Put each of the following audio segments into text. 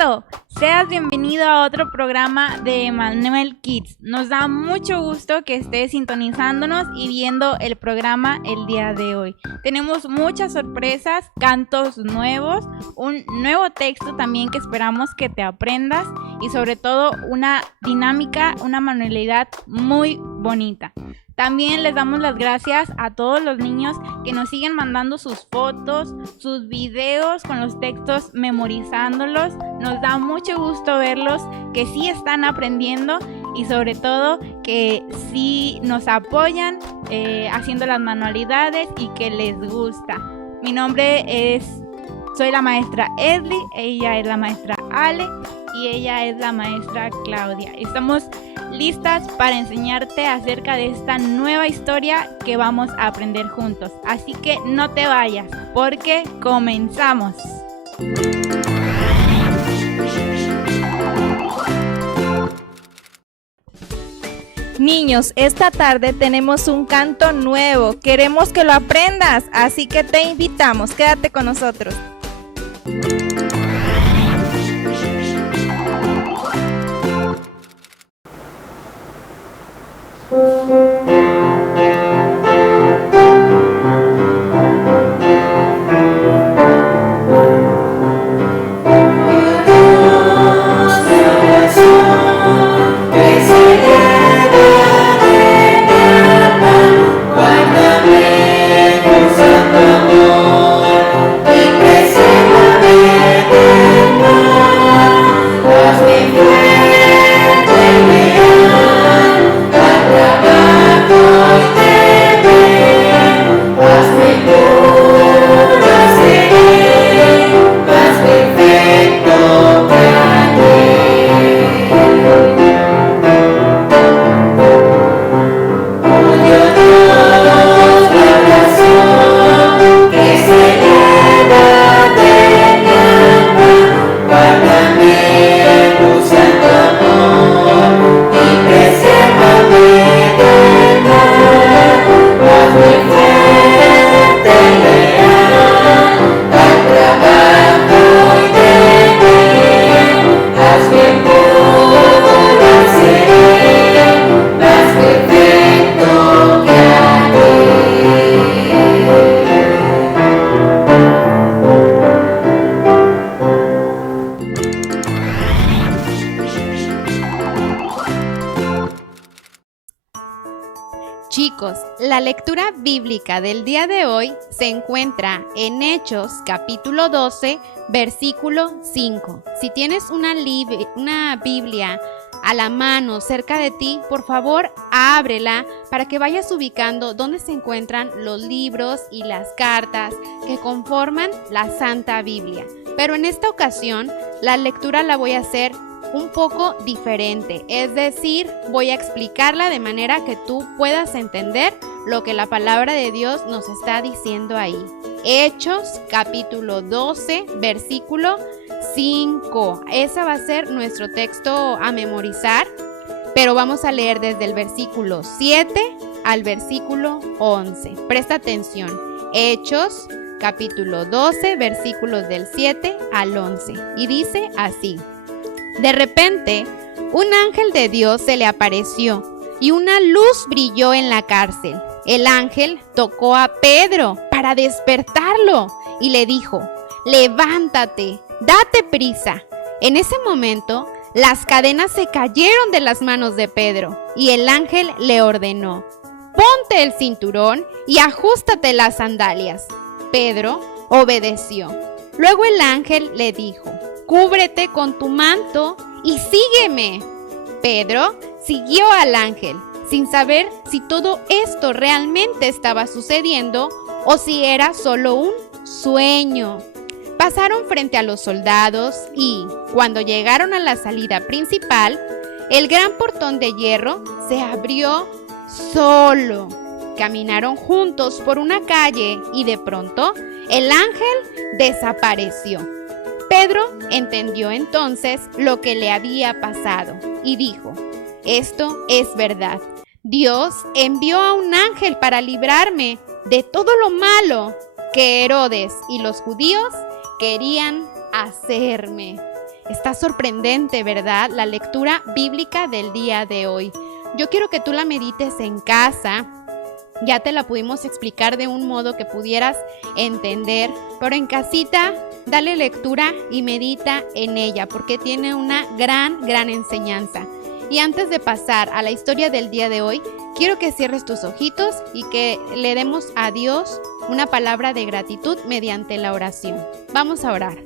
Niñito, seas bienvenido a otro programa de Emmanuel Kids. Nos da mucho gusto que estés sintonizándonos y viendo el programa el día de hoy. Tenemos muchas sorpresas, cantos nuevos, un nuevo texto también que esperamos que te aprendas y sobre todo una dinámica, una manualidad muy bonita. También les damos las gracias a todos los niños que nos siguen mandando sus fotos, sus videos con los textos, memorizándolos. Nos da mucho gusto verlos, que sí están aprendiendo y sobre todo que sí nos apoyan haciendo las manualidades y que les gusta. Mi nombre soy la maestra Esli, ella es la maestra Ale y ella es la maestra Claudia. Estamos listas para enseñarte acerca de esta nueva historia que vamos a aprender juntos. Así que no te vayas, porque comenzamos. Niños, esta tarde tenemos un canto nuevo. Queremos que lo aprendas, así que te invitamos. Quédate con nosotros. Chicos, la lectura bíblica del día de hoy se encuentra en Hechos capítulo 12, versículo 5. Si tienes una Biblia a la mano cerca de ti, por favor ábrela para que vayas ubicando dónde se encuentran los libros y las cartas que conforman la Santa Biblia. Pero en esta ocasión la lectura la voy a hacer un poco diferente, es decir, voy a explicarla de manera que tú puedas entender lo que la palabra de Dios nos está diciendo ahí. Hechos capítulo 12, versículo 5. Ese va a ser nuestro texto a memorizar, pero vamos a leer desde el versículo 7 al versículo 11. Presta atención. Hechos capítulo 12, versículos del 7 al 11. Y dice así: De repente, un ángel de Dios se le apareció y una luz brilló en la cárcel. El ángel tocó a Pedro para despertarlo y le dijo: levántate, date prisa. En ese momento, las cadenas se cayeron de las manos de Pedro y el ángel le ordenó: ponte el cinturón y ajústate las sandalias. Pedro obedeció. Luego el ángel le dijo: cúbrete con tu manto y sígueme. Pedro siguió al ángel, sin saber si todo esto realmente estaba sucediendo o si era solo un sueño. Pasaron frente a los soldados y, cuando llegaron a la salida principal, el gran portón de hierro se abrió solo. Caminaron juntos por una calle y de pronto el ángel desapareció. Pedro entendió entonces lo que le había pasado y dijo: esto es verdad. Dios envió a un ángel para librarme de todo lo malo que Herodes y los judíos querían hacerme. Está sorprendente, ¿verdad? La lectura bíblica del día de hoy. Yo quiero que tú la medites en casa. Ya te la pudimos explicar de un modo que pudieras entender, pero en casita dale lectura y medita en ella porque tiene una gran enseñanza. Y antes de pasar a la historia del día de hoy, quiero que cierres tus ojitos y que le demos a Dios una palabra de gratitud mediante la oración. Vamos a orar.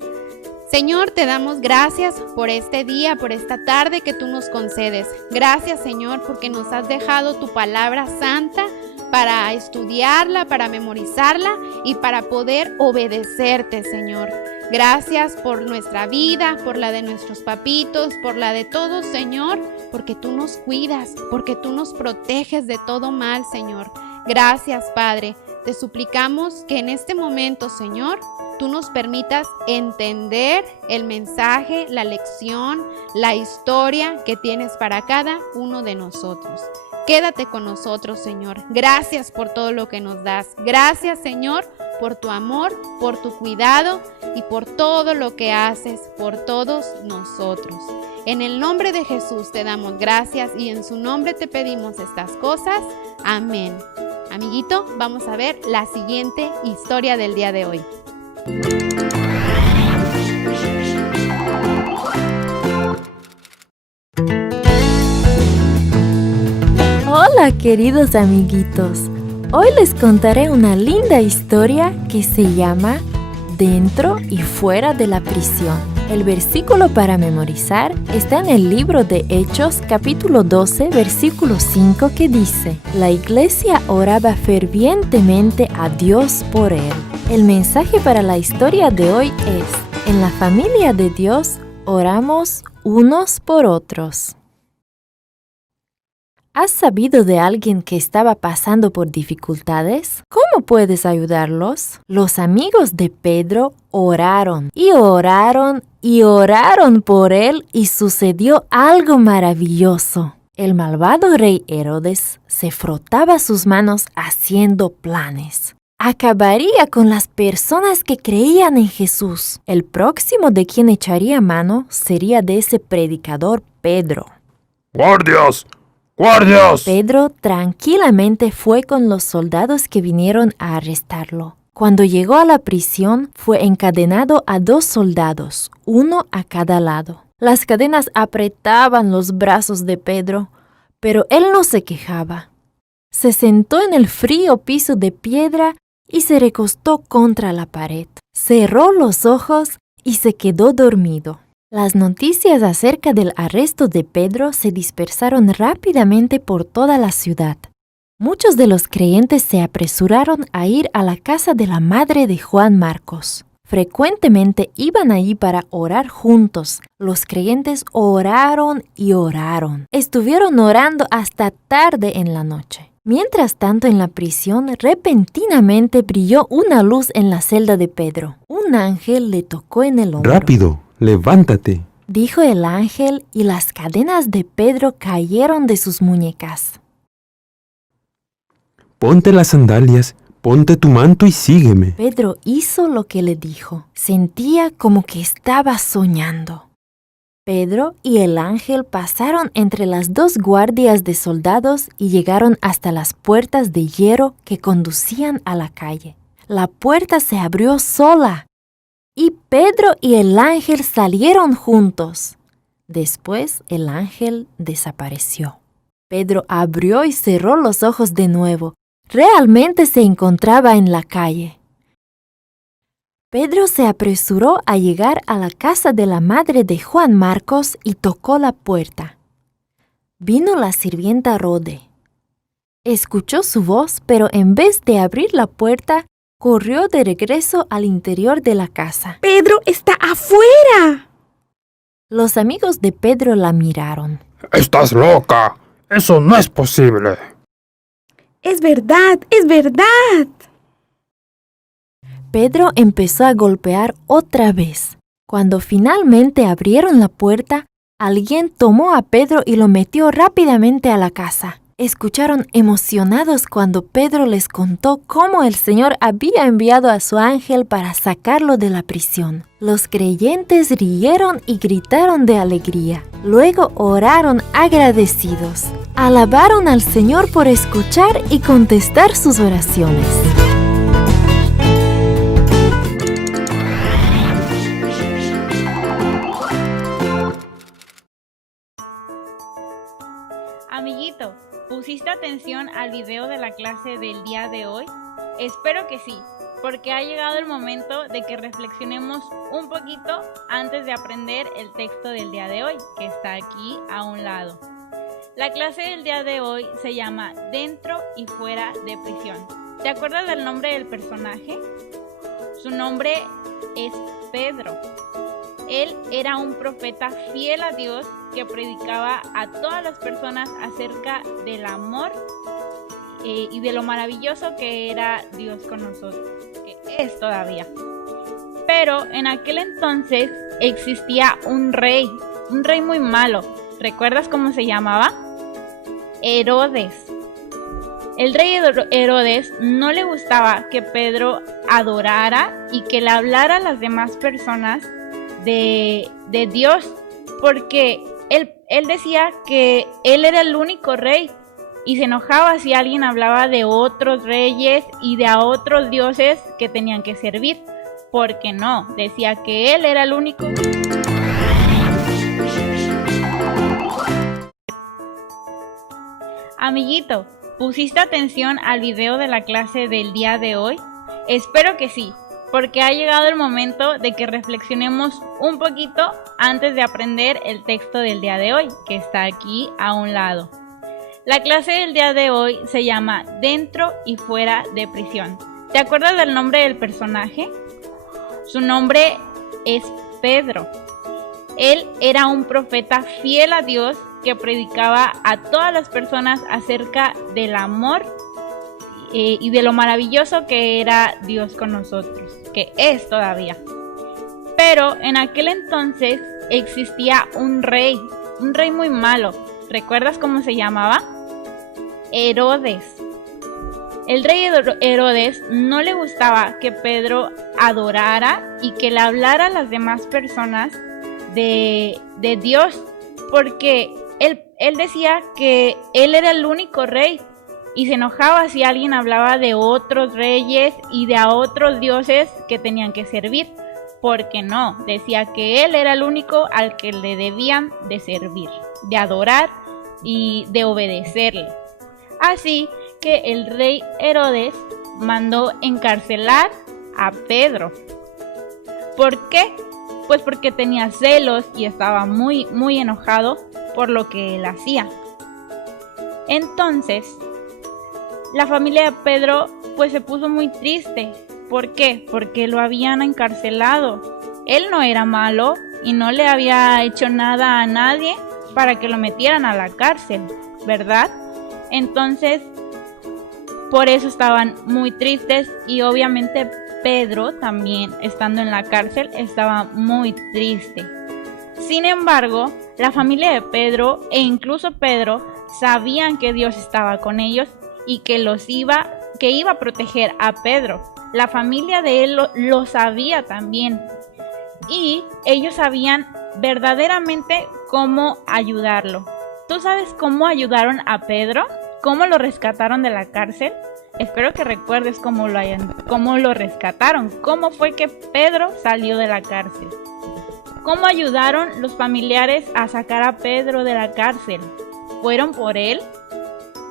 Señor, te damos gracias por este día, por esta tarde que tú nos concedes. Gracias, Señor, porque nos has dejado tu palabra santa para estudiarla, para memorizarla y para poder obedecerte, Señor. Gracias por nuestra vida, por la de nuestros papitos, por la de todos, Señor, porque tú nos cuidas, porque tú nos proteges de todo mal, Señor. Gracias, Padre. Te suplicamos que en este momento, Señor, tú nos permitas entender el mensaje, la lección, la historia que tienes para cada uno de nosotros. Quédate con nosotros, Señor. Gracias por todo lo que nos das. Gracias, Señor, por tu amor, por tu cuidado y por todo lo que haces por todos nosotros. En el nombre de Jesús te damos gracias y en su nombre te pedimos estas cosas. Amén. Amiguito, vamos a ver la siguiente historia del día de hoy. Hola queridos amiguitos, hoy les contaré una linda historia que se llama Dentro y fuera de la prisión. El versículo para memorizar está en el libro de Hechos capítulo 12 versículo 5 que dice: La iglesia oraba fervientemente a Dios por él. El mensaje para la historia de hoy es: en la familia de Dios oramos unos por otros. ¿Has sabido de alguien que estaba pasando por dificultades? ¿Cómo puedes ayudarlos? Los amigos de Pedro oraron y oraron y oraron por él y sucedió algo maravilloso. El malvado rey Herodes se frotaba sus manos haciendo planes. Acabaría con las personas que creían en Jesús. El próximo de quien echaría mano sería de ese predicador Pedro. ¡Guardias! ¡Guardias! Pedro tranquilamente fue con los soldados que vinieron a arrestarlo. Cuando llegó a la prisión, fue encadenado a 2 soldados, uno a cada lado. Las cadenas apretaban los brazos de Pedro, pero él no se quejaba. Se sentó en el frío piso de piedra y se recostó contra la pared. Cerró los ojos y se quedó dormido. Las noticias acerca del arresto de Pedro se dispersaron rápidamente por toda la ciudad. Muchos de los creyentes se apresuraron a ir a la casa de la madre de Juan Marcos. Frecuentemente iban allí para orar juntos. Los creyentes oraron y oraron. Estuvieron orando hasta tarde en la noche. Mientras tanto, en la prisión, repentinamente brilló una luz en la celda de Pedro. Un ángel le tocó en el hombro. ¡Rápido! ¡Levántate! Dijo el ángel, y las cadenas de Pedro cayeron de sus muñecas. Ponte las sandalias, ponte tu manto y sígueme. Pedro hizo lo que le dijo. Sentía como que estaba soñando. Pedro y el ángel pasaron entre las 2 guardias de soldados y llegaron hasta las puertas de hierro que conducían a la calle. La puerta se abrió sola y Pedro y el ángel salieron juntos. Después el ángel desapareció. Pedro abrió y cerró los ojos de nuevo. Realmente se encontraba en la calle. Pedro se apresuró a llegar a la casa de la madre de Juan Marcos y tocó la puerta. Vino la sirvienta Rode. Escuchó su voz, pero en vez de abrir la puerta, corrió de regreso al interior de la casa. ¡Pedro está afuera! Los amigos de Pedro la miraron. ¡Estás loca! ¡Eso no es posible! ¡Es verdad! ¡Es verdad! Pedro empezó a golpear otra vez. Cuando finalmente abrieron la puerta, alguien tomó a Pedro y lo metió rápidamente a la casa. Escucharon emocionados cuando Pedro les contó cómo el Señor había enviado a su ángel para sacarlo de la prisión. Los creyentes rieron y gritaron de alegría. Luego oraron agradecidos. Alabaron al Señor por escuchar y contestar sus oraciones. Amiguito, ¿pusiste atención al video de la clase del día de hoy? Espero que sí, porque ha llegado el momento de que reflexionemos un poquito antes de aprender el texto del día de hoy, que está aquí a un lado. La clase del día de hoy se llama Dentro y Fuera de Prisión. ¿Te acuerdas del nombre del personaje? Su nombre es Pedro. Él era un profeta fiel a Dios que predicaba a todas las personas acerca del amor y de lo maravilloso que era Dios con nosotros, que es todavía. Pero en aquel entonces existía un rey muy malo. ¿Recuerdas cómo se llamaba? Herodes. El rey Herodes no le gustaba que Pedro adorara y que le hablara a las demás personas de Dios, porque él decía que él era el único rey y se enojaba si alguien hablaba de otros reyes y de a otros dioses que tenían que servir, porque no, decía que él era el único. Amiguito, ¿pusiste atención al video de la clase del día de hoy? Espero que sí, porque ha llegado el momento de que reflexionemos un poquito antes de aprender el texto del día de hoy, que está aquí a un lado. La clase del día de hoy se llama Dentro y Fuera de Prisión. ¿Te acuerdas del nombre del personaje? Su nombre es Pedro. Él era un profeta fiel a Dios que predicaba a todas las personas acerca del amor y de lo maravilloso que era Dios con nosotros, que es todavía. Pero en aquel entonces existía un rey muy malo. ¿Recuerdas cómo se llamaba? Herodes. El rey Herodes no le gustaba que Pedro adorara y que le hablara a las demás personas de Dios, porque él decía que él era el único rey y se enojaba si alguien hablaba de otros reyes y de a otros dioses que tenían que servir, porque no, decía que él era el único al que le debían de servir, de adorar y de obedecerle. Así que el rey Herodes mandó encarcelar a Pedro. ¿Por qué? Pues porque tenía celos y estaba muy enojado por lo que él hacía. Entonces, la familia de Pedro pues se puso muy triste. ¿Por qué? Porque lo habían encarcelado. Él no era malo y no le había hecho nada a nadie para que lo metieran a la cárcel, ¿verdad? Entonces, por eso estaban muy tristes y obviamente Pedro también, estando en la cárcel, estaba muy triste. Sin embargo, la familia de Pedro e incluso Pedro sabían que Dios estaba con ellos y que iba a proteger a Pedro. La familia de él lo sabía también y ellos sabían verdaderamente cómo ayudarlo. ¿Tú sabes cómo ayudaron a Pedro? ¿Cómo lo rescataron de la cárcel? Espero que recuerdes cómo lo rescataron. ¿Cómo fue que Pedro salió de la cárcel? ¿Cómo ayudaron los familiares a sacar a Pedro de la cárcel? ¿Fueron por él?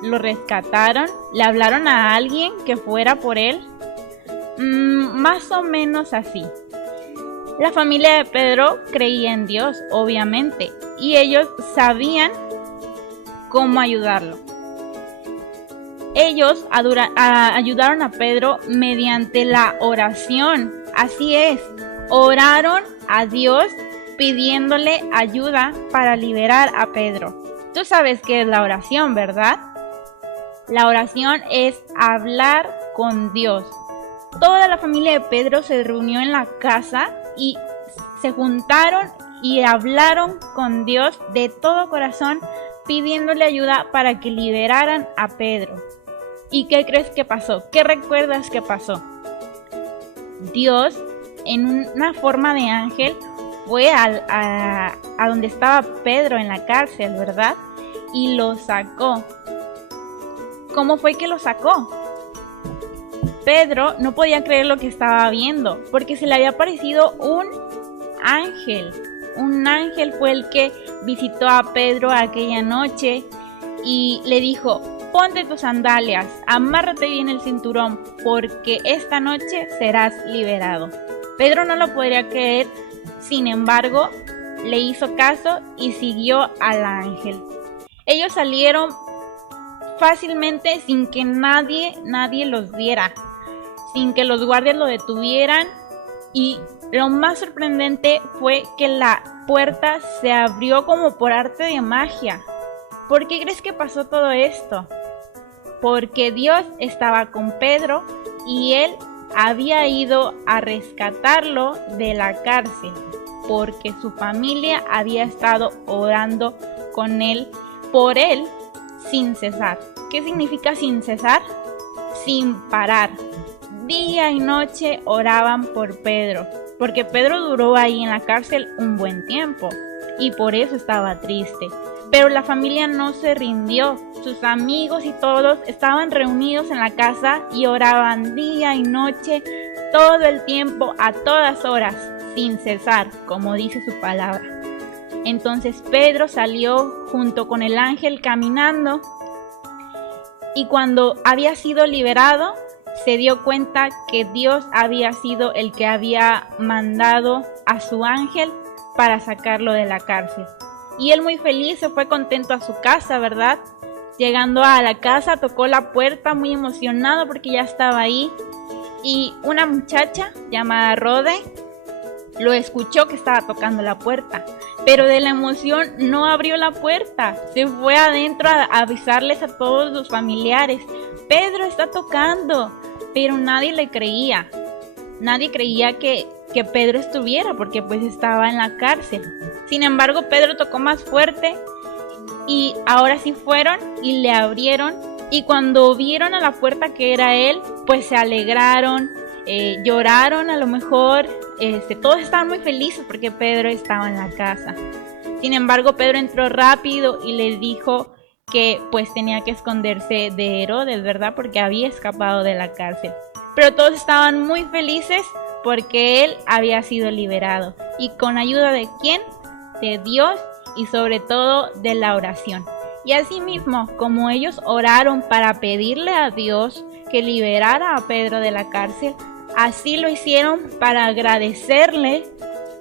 ¿Lo rescataron? ¿Le hablaron a alguien que fuera por él? Más o menos así. La familia de Pedro creía en Dios, obviamente, y ellos sabían cómo ayudarlo. Ellos ayudaron a Pedro mediante la oración. Así es, oraron a Dios pidiéndole ayuda para liberar a Pedro. Tú sabes qué es la oración, ¿verdad? La oración es hablar con Dios. Toda la familia de Pedro se reunió en la casa y se juntaron y hablaron con Dios de todo corazón pidiéndole ayuda para que liberaran a Pedro. ¿Y qué crees que pasó? ¿Qué recuerdas que pasó? Dios, en una forma de ángel, fue a donde estaba Pedro en la cárcel, ¿verdad? Y lo sacó. ¿Cómo fue que lo sacó? Pedro no podía creer lo que estaba viendo, porque se le había aparecido un ángel. Un ángel fue el que visitó a Pedro aquella noche y le dijo: ponte tus sandalias, amárrate bien el cinturón, porque esta noche serás liberado. Pedro no lo podría creer, sin embargo, le hizo caso y siguió al ángel. Ellos salieron fácilmente sin que nadie los viera, sin que los guardias lo detuvieran, y lo más sorprendente fue que la puerta se abrió como por arte de magia. ¿Por qué crees que pasó todo esto? Porque Dios estaba con Pedro y él había ido a rescatarlo de la cárcel, porque su familia había estado orando con él, por él, sin cesar. ¿Qué significa sin cesar? Sin parar. Día y noche oraban por Pedro, porque Pedro duró ahí en la cárcel un buen tiempo y por eso estaba triste. Pero la familia no se rindió. Sus amigos y todos estaban reunidos en la casa y oraban día y noche, todo el tiempo, a todas horas, sin cesar, como dice su palabra. Entonces Pedro salió junto con el ángel caminando, y cuando había sido liberado, se dio cuenta que Dios había sido el que había mandado a su ángel para sacarlo de la cárcel. Y él, muy feliz, se fue contento a su casa, ¿verdad? Llegando a la casa, tocó la puerta muy emocionado porque ya estaba ahí. Y una muchacha llamada Rode lo escuchó que estaba tocando la puerta, pero de la emoción no abrió la puerta. Se fue adentro a avisarles a todos los familiares: Pedro está tocando. Pero nadie le creía. Nadie creía que Pedro estuviera, porque pues estaba en la cárcel. Sin embargo, Pedro tocó más fuerte y ahora sí fueron y le abrieron. Y cuando vieron a la puerta que era él, pues se alegraron, lloraron a lo mejor. Todos estaban muy felices porque Pedro estaba en la casa. Sin embargo, Pedro entró rápido y les dijo que pues tenía que esconderse de Herodes, ¿verdad? Porque había escapado de la cárcel. Pero todos estaban muy felices porque él había sido liberado. ¿Y con ayuda de quién? De Dios, y sobre todo de la oración. Y así mismo, como ellos oraron para pedirle a Dios que liberara a Pedro de la cárcel, así lo hicieron para agradecerle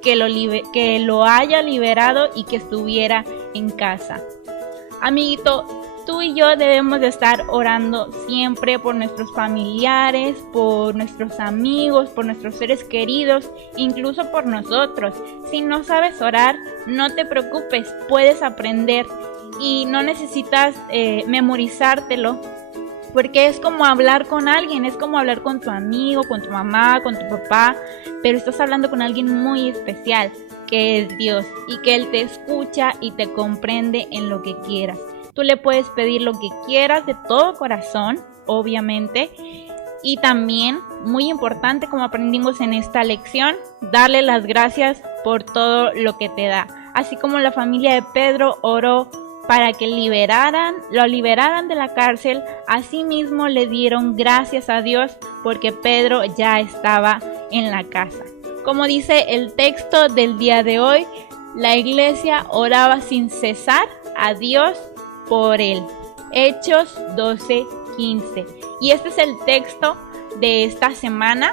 que lo haya liberado y que estuviera en casa. Amiguito, tú y yo debemos de estar orando siempre por nuestros familiares, por nuestros amigos, por nuestros seres queridos, incluso por nosotros. Si no sabes orar, no te preocupes, puedes aprender y no necesitas memorizártelo, porque es como hablar con alguien, es como hablar con tu amigo, con tu mamá, con tu papá, pero estás hablando con alguien muy especial, que es Dios, y que Él te escucha y te comprende en lo que quieras. Tú le puedes pedir lo que quieras de todo corazón, obviamente, y también, muy importante, como aprendimos en esta lección, darle las gracias por todo lo que te da. Así como la familia de Pedro oró para que lo liberaran de la cárcel, asimismo le dieron gracias a Dios porque Pedro ya estaba en la casa. Como dice el texto del día de hoy, la iglesia oraba sin cesar a Dios por él. Hechos 12:15. Y este es el texto de esta semana.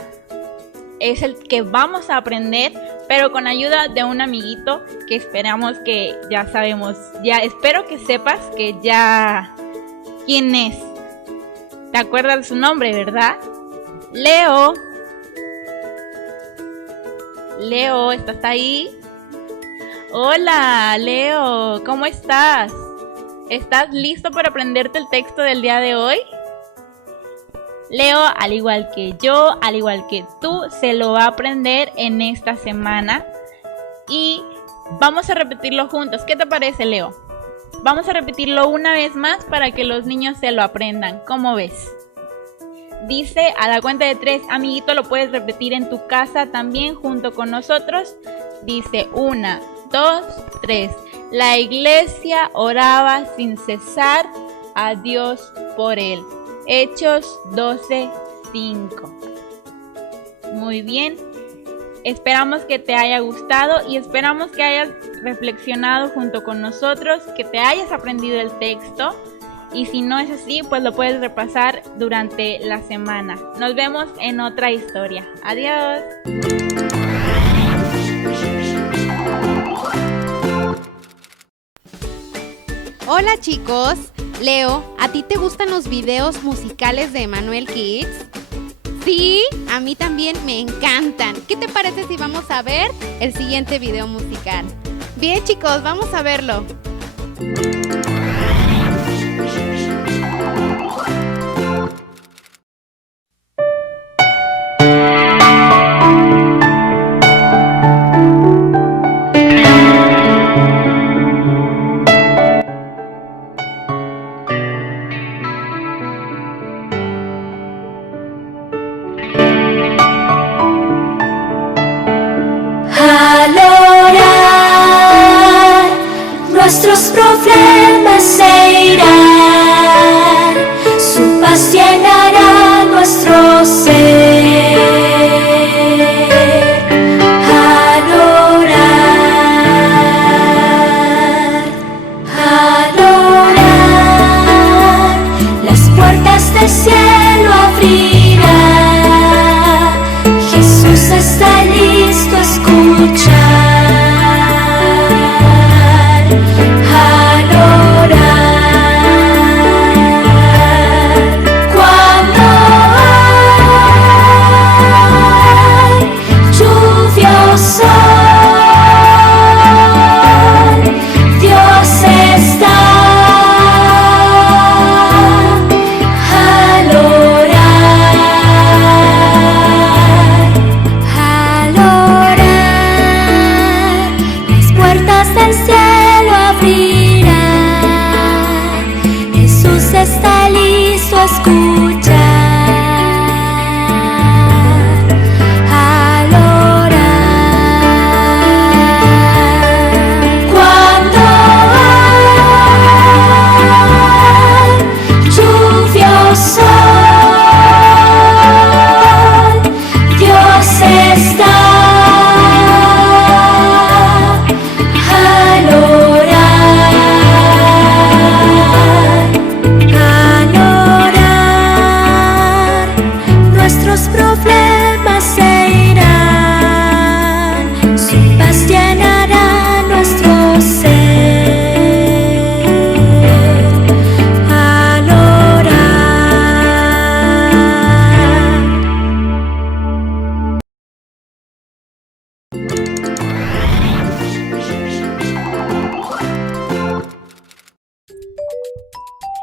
Es el que vamos a aprender, pero con ayuda de un amiguito que esperamos que ya sabemos. Ya espero que sepas que ya quién es. ¿Te acuerdas de su nombre, verdad? Leo. Leo, ¿estás ahí? Hola, Leo, ¿cómo estás? ¿Estás listo para aprenderte el texto del día de hoy? Leo, al igual que yo, al igual que tú, se lo va a aprender en esta semana y vamos a repetirlo juntos. ¿Qué te parece, Leo? Vamos a repetirlo una vez más para que los niños se lo aprendan. ¿Cómo ves? Dice a la cuenta de 3, amiguito, lo puedes repetir en tu casa también junto con nosotros. Dice 1, 2, 3. La iglesia oraba sin cesar a Dios por él. Hechos 12, 5. Muy bien. Esperamos que te haya gustado y esperamos que hayas reflexionado junto con nosotros, que te hayas aprendido el texto. Y si no es así, pues lo puedes repasar durante la semana. Nos vemos en otra historia. Adiós. Hola chicos, Leo, ¿a ti te gustan los videos musicales de Emmanuel Kids? Sí, a mí también me encantan. ¿Qué te parece si vamos a ver el siguiente video musical? Bien chicos, vamos a verlo. Nuestros problemas se irán, su paz llenará nuestro ser. Adorar, adorar, las puertas del cielo abrirá. Jesús está listo a escuchar.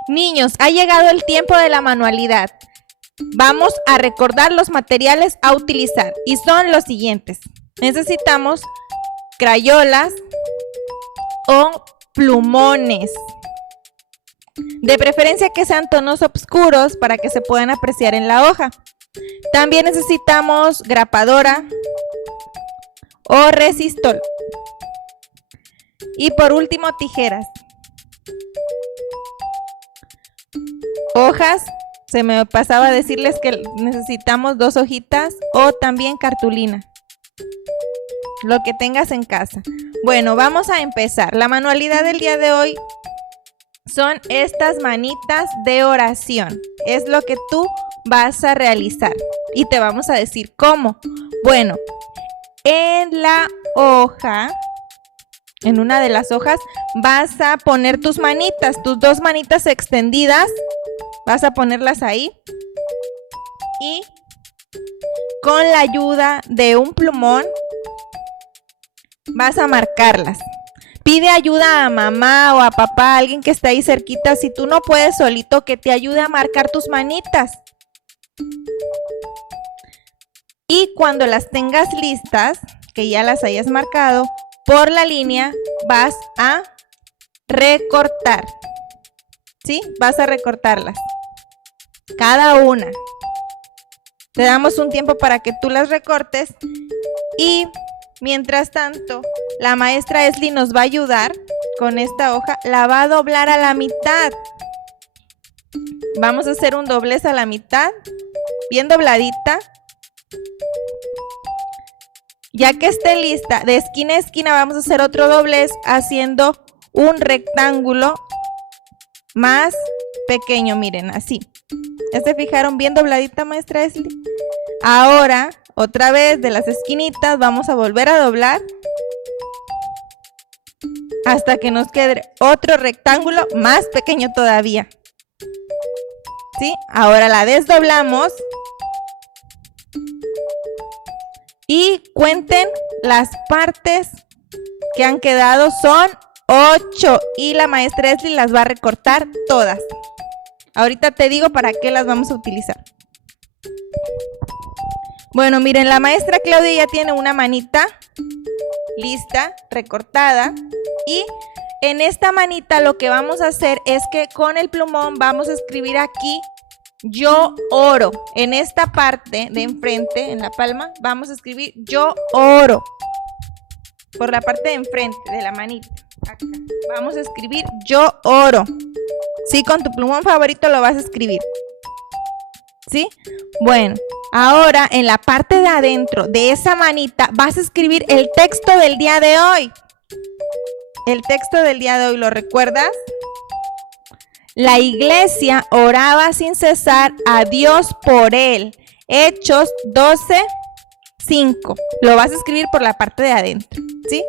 Niños, ha llegado el tiempo de la manualidad. Vamos a recordar los materiales a utilizar y son los siguientes. Necesitamos crayolas o plumones. De preferencia que sean tonos oscuros para que se puedan apreciar en la hoja. También necesitamos grapadora o resistol. Y por último, tijeras. Hojas, se me pasaba a decirles que necesitamos 2 hojitas o también cartulina. Lo que tengas en casa. Bueno, vamos a empezar. La manualidad del día de hoy son estas manitas de oración. Es lo que tú vas a realizar y te vamos a decir cómo. Bueno, en la hoja, en una de las hojas, vas a poner tus manitas, tus 2 manitas extendidas. Vas a ponerlas ahí y con la ayuda de un plumón vas a marcarlas. Pide ayuda a mamá o a papá, a alguien que está ahí cerquita, si tú no puedes solito, que te ayude a marcar tus manitas. Y cuando las tengas listas, que ya las hayas marcado, por la línea vas a recortar. ¿Sí? Vas a recortarlas. Cada una. Te damos un tiempo para que tú las recortes y mientras tanto la maestra Esli nos va a ayudar con esta hoja. La va a doblar a la mitad. Vamos a hacer un doblez a la mitad, bien dobladita. Ya que esté lista, de esquina a esquina vamos a hacer otro doblez haciendo un rectángulo más pequeño, miren, así. ¿Ya se fijaron bien dobladita, maestra Esli? Ahora, otra vez de las esquinitas, vamos a volver a doblar hasta que nos quede otro rectángulo más pequeño todavía. ¿Sí? Ahora la desdoblamos y cuenten las partes que han quedado, son 8 y la maestra Esli las va a recortar todas. Ahorita te digo para qué las vamos a utilizar. Bueno, miren, la maestra Claudia ya tiene una manita lista, recortada, y en esta manita lo que vamos a hacer es que con el plumón vamos a escribir aquí yo oro. En esta parte de enfrente, en la palma, vamos a escribir yo oro. Por la parte de enfrente de la manita. Acá. Vamos a escribir yo oro. Sí, con tu plumón favorito lo vas a escribir. ¿Sí? Bueno, ahora en la parte de adentro de esa manita vas a escribir el texto del día de hoy. El texto del día de hoy, ¿lo recuerdas? La iglesia oraba sin cesar a Dios por él. Hechos 12:5. Lo vas a escribir por la parte de adentro, ¿sí?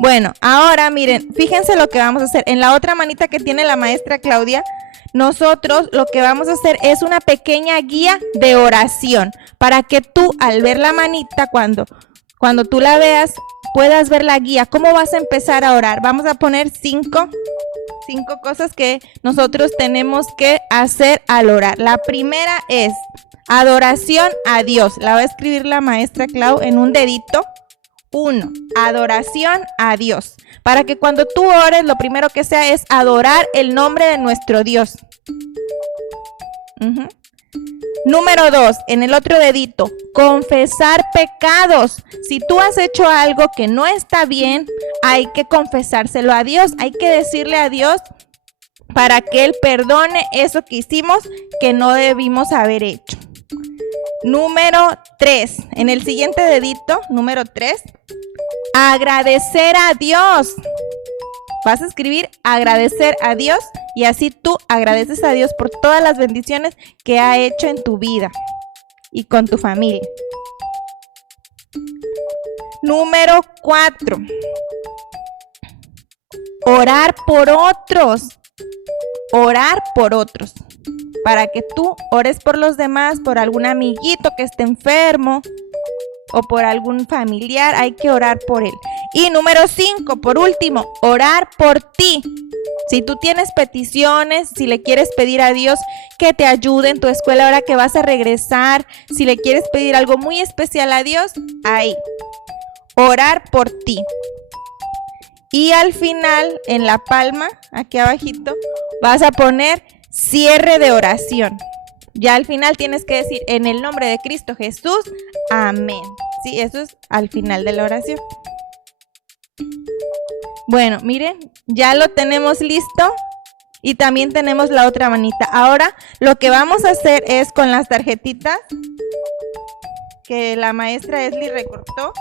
Bueno, ahora miren, fíjense lo que vamos a hacer. En la otra manita que tiene la maestra Claudia, nosotros lo que vamos a hacer es una pequeña guía de oración para que tú al ver la manita, cuando tú la veas, puedas ver la guía. ¿Cómo vas a empezar a orar? Vamos a poner cinco cosas que nosotros tenemos que hacer al orar. La primera es adoración a Dios. La va a escribir la maestra Clau en un dedito. 1. Adoración a Dios. Para que cuando tú ores, lo primero que sea es adorar el nombre de nuestro Dios. Número 2, en el otro dedito, confesar pecados. Si tú has hecho algo que no está bien, hay que confesárselo a Dios. Hay que decirle a Dios para que Él perdone eso que hicimos que no debimos haber hecho. Número 3, en el siguiente dedito, número 3, agradecer a Dios. Vas a escribir agradecer a Dios y así tú agradeces a Dios por todas las bendiciones que ha hecho en tu vida y con tu familia. Número 4, orar por otros. Orar por otros. Para que tú ores por los demás, por algún amiguito que esté enfermo o por algún familiar, hay que orar por él. Y número 5, por último, orar por ti. Si tú tienes peticiones, si le quieres pedir a Dios que te ayude en tu escuela ahora que vas a regresar, si le quieres pedir algo muy especial a Dios, ahí, orar por ti. Y al final, en la palma, aquí abajito, vas a poner cierre de oración. Ya al final tienes que decir, en el nombre de Cristo Jesús, amén. Sí, eso es al final de la oración. Bueno, miren, ya lo tenemos listo y también tenemos la otra manita. Ahora lo que vamos a hacer es con las tarjetitas que la maestra Esli recortó,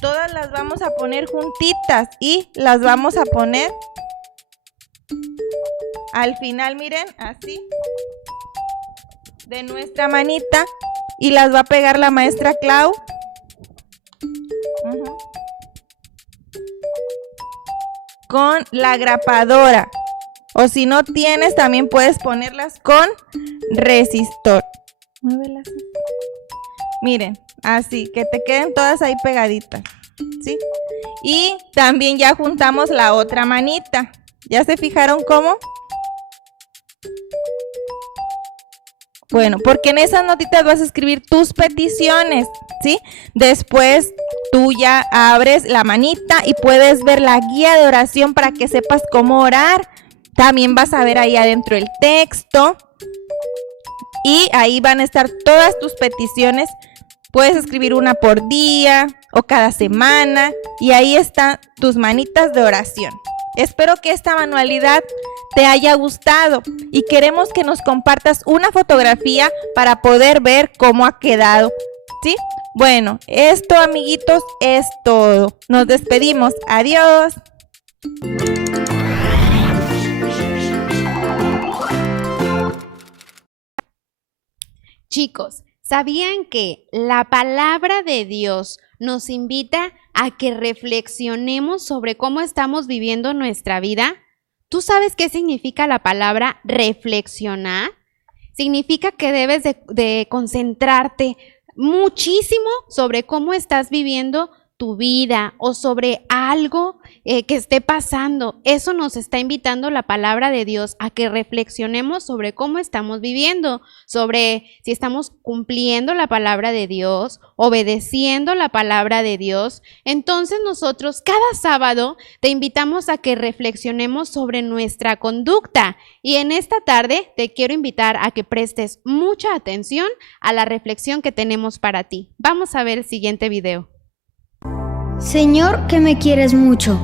todas las vamos a poner juntitas y las vamos a poner al final, miren, así, de nuestra manita, y las va a pegar la maestra Clau. Con la grapadora. O si no tienes, también puedes ponerlas con resistor. Muévelas. Miren, así, que te queden todas ahí pegaditas, ¿sí? Y también ya juntamos la otra manita. ¿Ya se fijaron cómo? Bueno, porque en esas notitas vas a escribir tus peticiones, ¿sí? Después tú ya abres la manita y puedes ver la guía de oración para que sepas cómo orar. También vas a ver ahí adentro el texto y ahí van a estar todas tus peticiones. Puedes escribir una por día o cada semana y ahí están tus manitas de oración. Espero que esta manualidad te haya gustado y queremos que nos compartas una fotografía para poder ver cómo ha quedado, ¿sí? Bueno, esto, amiguitos, es todo. Nos despedimos. Adiós. Chicos, ¿sabían que la palabra de Dios nos invita a que reflexionemos sobre cómo estamos viviendo nuestra vida? ¿Tú sabes qué significa la palabra reflexionar? Significa que debes de concentrarte muchísimo sobre cómo estás viviendo tu vida o sobre algo que esté pasando. Eso nos está invitando la palabra de Dios a que reflexionemos sobre cómo estamos viviendo, sobre si estamos cumpliendo la palabra de Dios, obedeciendo la palabra de Dios. Entonces nosotros cada sábado te invitamos a que reflexionemos sobre nuestra conducta y en esta tarde te quiero invitar a que prestes mucha atención a la reflexión que tenemos para ti. Vamos a ver el siguiente video. Señor, que me quieres mucho,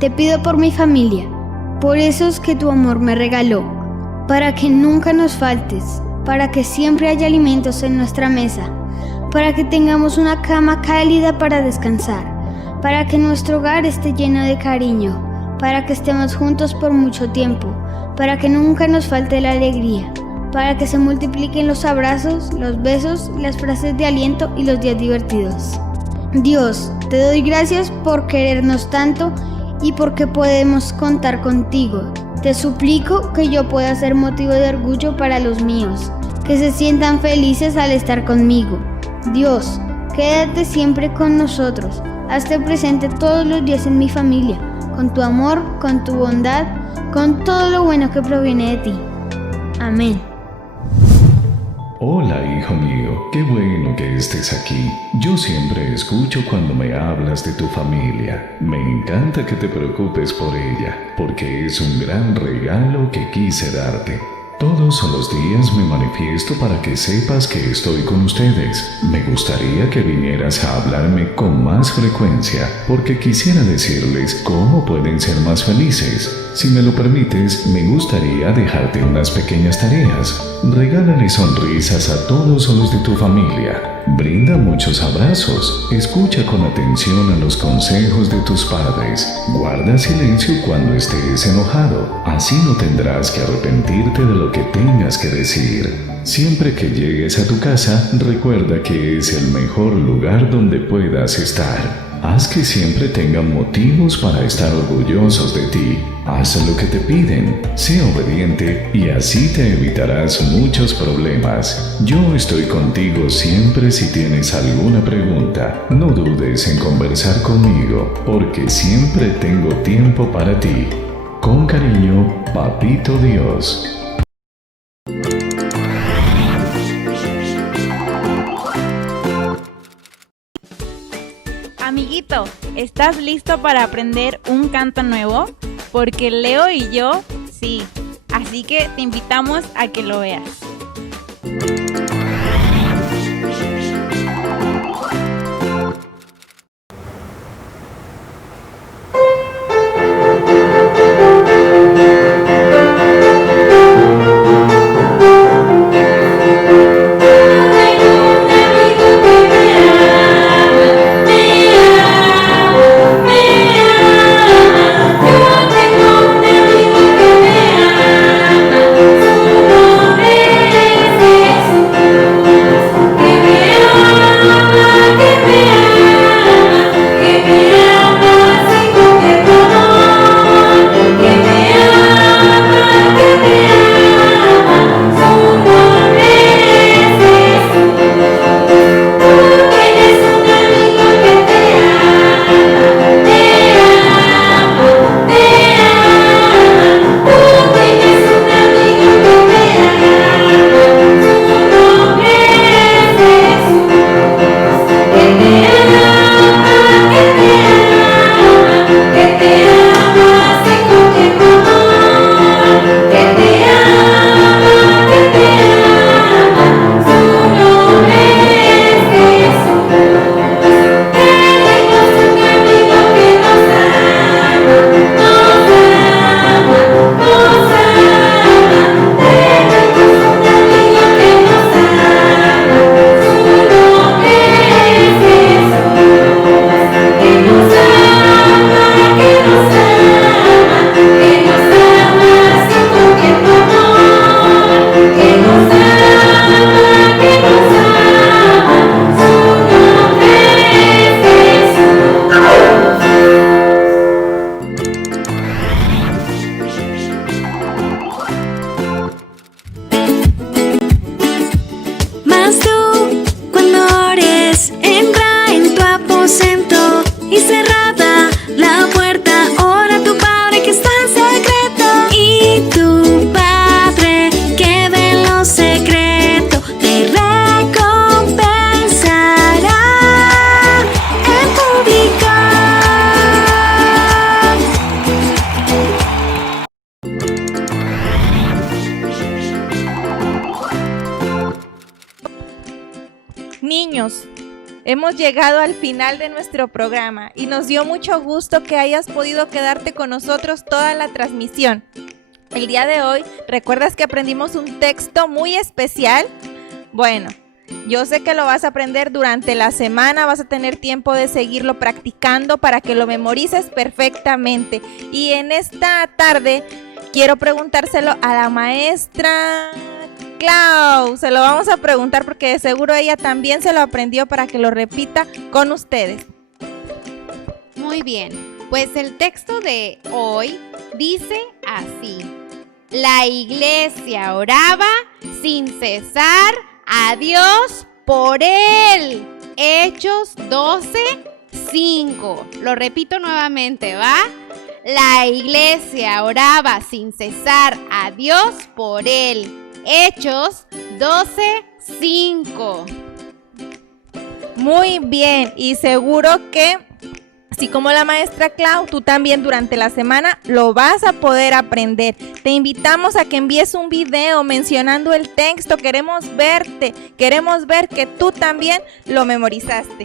te pido por mi familia, por esos que tu amor me regaló, para que nunca nos faltes, para que siempre haya alimentos en nuestra mesa, para que tengamos una cama cálida para descansar, para que nuestro hogar esté lleno de cariño, para que estemos juntos por mucho tiempo, para que nunca nos falte la alegría, para que se multipliquen los abrazos, los besos, las frases de aliento y los días divertidos. Dios, te doy gracias por querernos tanto y porque podemos contar contigo. Te suplico que yo pueda ser motivo de orgullo para los míos, que se sientan felices al estar conmigo. Dios, quédate siempre con nosotros. Hazte presente todos los días en mi familia, con tu amor, con tu bondad, con todo lo bueno que proviene de ti. Amén. Hola, hijo mío, qué bueno que estés aquí. Yo siempre escucho cuando me hablas de tu familia. Me encanta que te preocupes por ella, porque es un gran regalo que quise darte. Todos los días me manifiesto para que sepas que estoy con ustedes. Me gustaría que vinieras a hablarme con más frecuencia, porque quisiera decirles cómo pueden ser más felices. Si me lo permites, me gustaría dejarte unas pequeñas tareas. Regálale sonrisas a todos los de tu familia. Brinda muchos abrazos. Escucha con atención a los consejos de tus padres. Guarda silencio cuando estés enojado. Así no tendrás que arrepentirte de lo que tengas que decir. Siempre que llegues a tu casa, recuerda que es el mejor lugar donde puedas estar. Haz que siempre tengan motivos para estar orgullosos de ti. Haz lo que te piden, sé obediente y así te evitarás muchos problemas. Yo estoy contigo siempre si tienes alguna pregunta. No dudes en conversar conmigo, porque siempre tengo tiempo para ti. Con cariño, Papito Dios. Amiguito, ¿estás listo para aprender un canto nuevo? Porque Leo y yo, sí. Así que te invitamos a que lo veas. Jesús. Niños, hemos llegado al final de nuestro programa y nos dio mucho gusto que hayas podido quedarte con nosotros toda la transmisión. El día de hoy, ¿recuerdas que aprendimos un texto muy especial? Bueno, yo sé que lo vas a aprender durante la semana, vas a tener tiempo de seguirlo practicando para que lo memorices perfectamente. Y en esta tarde quiero preguntárselo a la maestra Clau. Se lo vamos a preguntar porque de seguro ella también se lo aprendió para que lo repita con ustedes. Muy bien, pues el texto de hoy dice así: la iglesia oraba sin cesar a Dios por él. Hechos 12:5. Lo repito nuevamente, ¿va? La iglesia oraba sin cesar a Dios por él. Hechos 12:5. Muy bien, y seguro que así como la maestra Clau, tú también durante la semana lo vas a poder aprender. Te invitamos a que envíes un video mencionando el texto. Queremos verte, queremos ver que tú también lo memorizaste.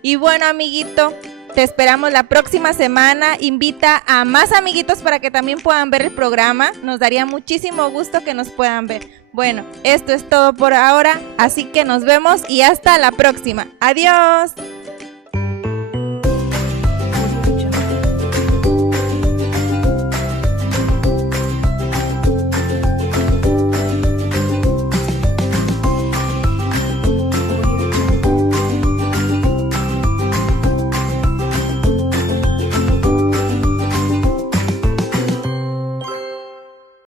Y bueno, amiguito, te esperamos la próxima semana. Invita a más amiguitos para que también puedan ver el programa. Nos daría muchísimo gusto que nos puedan ver. Bueno, esto es todo por ahora, así que nos vemos y hasta la próxima. ¡Adiós!